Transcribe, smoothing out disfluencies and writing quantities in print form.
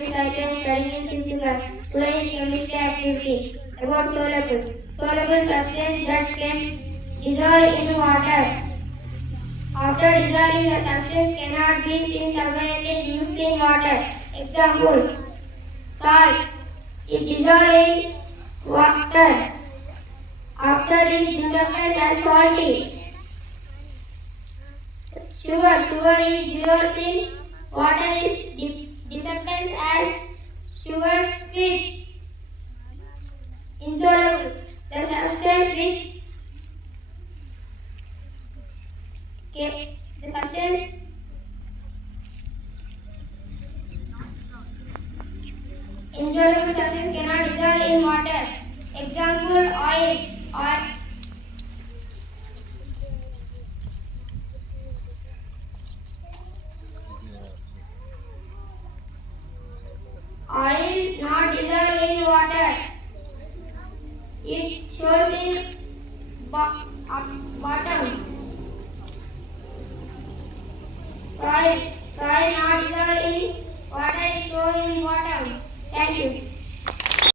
Cycle studying in 6th class. Today is chemistry activity about soluble. Soluble substance that can dissolve in water. After dissolving, the substance cannot be seen submerged mixed in water. Example: salt. It dissolves in water. After this dissolved as salty. Sugar. Sugar is dissolved in water is dissolved as sugar sweet. Insoluble. The substance which insoluble substance cannot dissolve in water. Example: oil. Oil not dissolve in water. It shows in bottom. Soil not dissolve in water. It shows in bottom. Thank you.